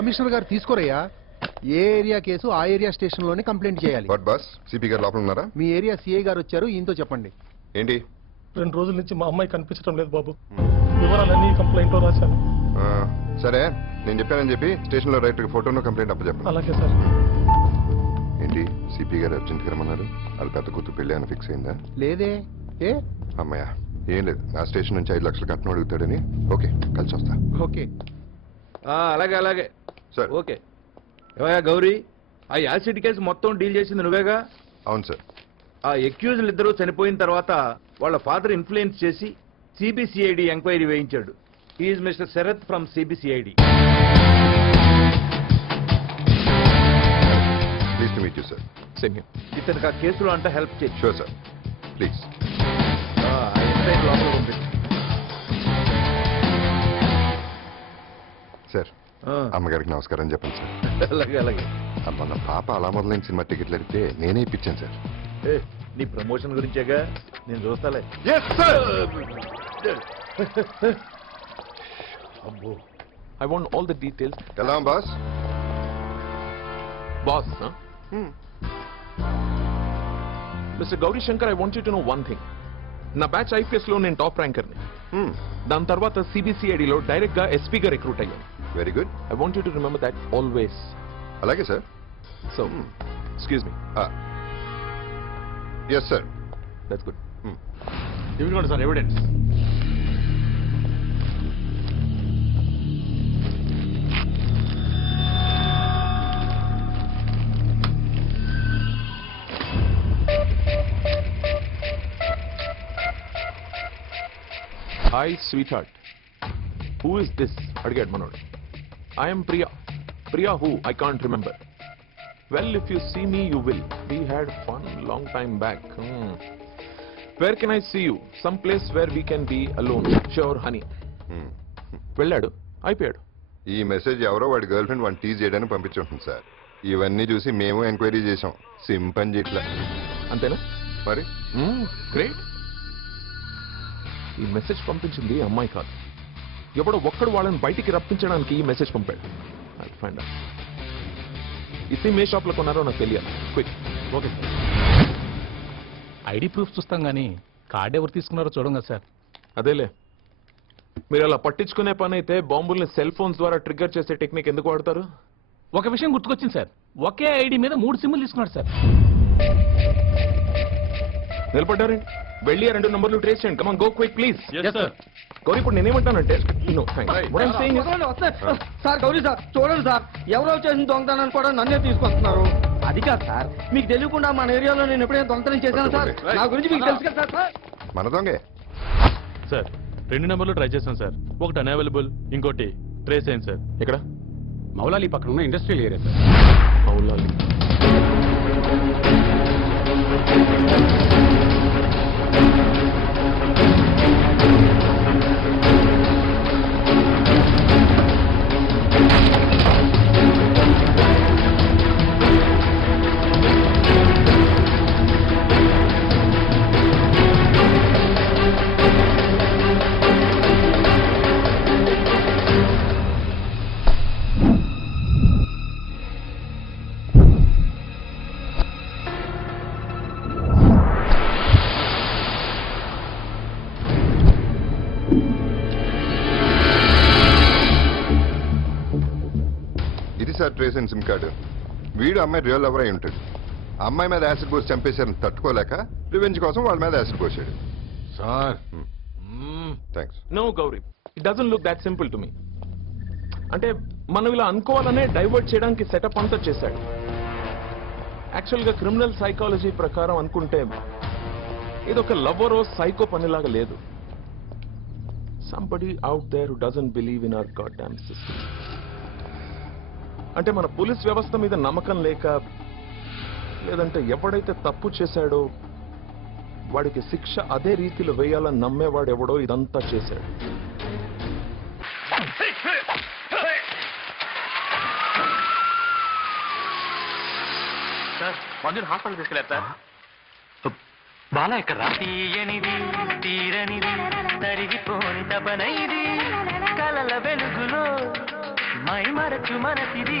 Commissioner గారు తీసుకోరయ్యా. ఏ area case ఆ area station లోనే కంప్లైంట్ చేయాలి. బాస్ సిపి గారు లోపల ఉన్నారా? మీ ఏరియా సిఐ గారు వచ్చారు, ఈయనతో చెప్పండి. ఏంటి? 2 రోజుల నుంచి మా అమ్మాయి కనిపించడం లేదు బాబు. వివరాలన్నీ కంప్లైంట్ లో రాశాను. సరే, నేను చెప్పానని చెప్పి స్టేషన్ లో రైట్ ఫోటోను కంప్లైంట్ అప్పచెప్పండి. అలాగే సార్. ఏంటి సిపి గారు అర్జెంట్ గా రమ్మన్నారు? వాళ్ళ పెద్ద కూతురు పెళ్లి అని ఫిక్స్ అయిందా? లేదే. ఏ అమ్మాయ ఏం లేదు, నా స్టేషన్ నుంచి 5 లక్షలు కట్నం అడుగుతాడని. ఓకే, కలిసి వస్తా. ఓకే అలాగే అలాగే సార్. ఓకే. ఏవయ్యా గౌరీ, ఆ యాసిడ్ కేసు మొత్తం డీల్ చేసింది నువ్వేగా? అవును సార్. ఆ ఎక్యూజ్లు ఇద్దరు చనిపోయిన తర్వాత వాళ్ళ ఫాదర్ ఇన్ఫ్లుయెన్స్ చేసి సిబిసిఐడి ఎంక్వైరీ వేయించాడు. He is mister Sharath from CBCID. Please to meet you sir. Same here. ఇతనికి ఆ కేసులో అంటే హెల్ప్ చేయి. Sure sir, please. సార్, అమ్మగారికి నమస్కారం చెప్పండి సార్. అలాగే అలాగే. మన పాప అలా మొదలైన సినిమా టికెట్లు అడిగితే నేనే ఇప్పించాను సార్. నీ ప్రమోషన్ గురించేగా, నేను చూస్తాలే. అబ్బో, I want all the details. ఎలా boss? Boss, huh? Mr. Gauri Shankar, I want you to know one thing. నా బ్యాచ్ ఐపీఎస్ లో నేను టాప్ ర్యాంకర్ని. దాని తర్వాత సిబిసిఐడిలో డైరెక్ట్ గా ఎస్పీగా రిక్రూట్ అయ్యాను. Very good. I want you to remember that always. అలాగే sir. So excuse me. Yes sir. That's good. ఇవ్వండి sir evidence. Hi sweet heart, who is this అడిగాడు మనోడు. I'm Priya. Priya who? I can't remember. Well, if you see me you will. We had fun long time back. Where can I see you? Some place where we can be alone. Sure honey. వెళ్ళాడు, అయిపోయాడు. ఈ message ఎవరో వాడి girl friend వాడిని tease చేయడానికి పంపించుంటుంది sir. ఇవన్నీ చూసి మేము ఎంక్వైరీ చేసాం. సింపంజి ఇట్లా అంతేనా? మరి గ్రేట్. ఈ మెసేజ్ పంపించింది అమ్మాయి కాదు, ఎవడో ఒక్కడు వాళ్ళని బయటికి రప్పించడానికి ఈ మెసేజ్ పంపాడు. Find out. ఈ సిమ్ ఏ షాప్ లో కొన్నారో నాకు తెలియాలి. Quick. Okay sir. ID proof చూస్తాం కానీ కార్డ్ ఎవరు తీసుకున్నారో చూడం కదా సార్. అదేలే, మీరు అలా పట్టించుకునే పని అయితే బాంబుల్ని సెల్ ఫోన్స్ ద్వారా ట్రిగ్గర్ చేసే టెక్నిక్ ఎందుకు వాడతారు? ఒక విషయం గుర్తుకొచ్చింది సార్, ఒకే ఐడి మీద 3 సిమ్లు తీసుకున్నాడు సార్. నిలబడ్డారండి, వెళ్ళి 2 నంబర్లు ట్రేస్ చేయండి. కమాన్, గో క్విక్ ప్లీజ్. గౌరీ, ఇప్పుడు నేనేమంటానంటే సార్ గౌరీ సార్ చూడండి సార్, ఎవరో చేసిన దొంగతనాన్ని కూడా నన్నే తీసుకొస్తున్నారు. అది కాదు సార్, మీకు తెలియకుండా మన ఏరియాలో నేను ఎప్పుడైనా దొంగతనం చేశాను సార్. నా గురించి మీకు తెలుసు కదా సార్. మన దొంగే సార్. 2 నెంబర్లు ట్రై చేశాం సార్, ఒకటి అన్అవైలబుల్, ఇంకోటి ట్రేస్ అయింది సార్. ఎక్కడ? మౌలాలి పక్కన ఉన్న industrial area sir. Moula Ali. Sir trace and SIM card. వీడు అమ్మాయి రియల్ లవర్ అయి ఉంటాడు. అమ్మాయి మీద యాసిడ్ పోసి చంపేశారని తట్టుకోలేక రివెంజ్ కోసం వాళ్ళ మీద యాసిడ్ పోసాడు sir. Thanks. No Gowri, it doesn't look that simple to me. అంటే మనం ఇలా అనుకోవాలనే డైవర్ట్ చేయడానికి సెటప్ అంతా చేశాడు. యాక్చువల్గా క్రిమినల్ సైకాలజీ ప్రకారం అనుకుంటే ఇదొక లవరో సైకో పనిలాగా లేదు. Somebody out there who doesn't believe in our god damn system. అంటే మన పోలీస్ వ్యవస్థ మీద నమ్మకం లేక, లేదంటే ఎవడైతే తప్పు చేశాడో వాడికి శిక్ష అదే రీతిలో వేయాలని నమ్మేవాడు ఎవడో ఇదంతా చేశాడు. హాస్పిటల్ తీసుకెళ్ళా బాలా ఎక్కడ తీయనిది తీరనిది తరిగిపోని తపనైది కలల వెలుగులో మరచు మనసిది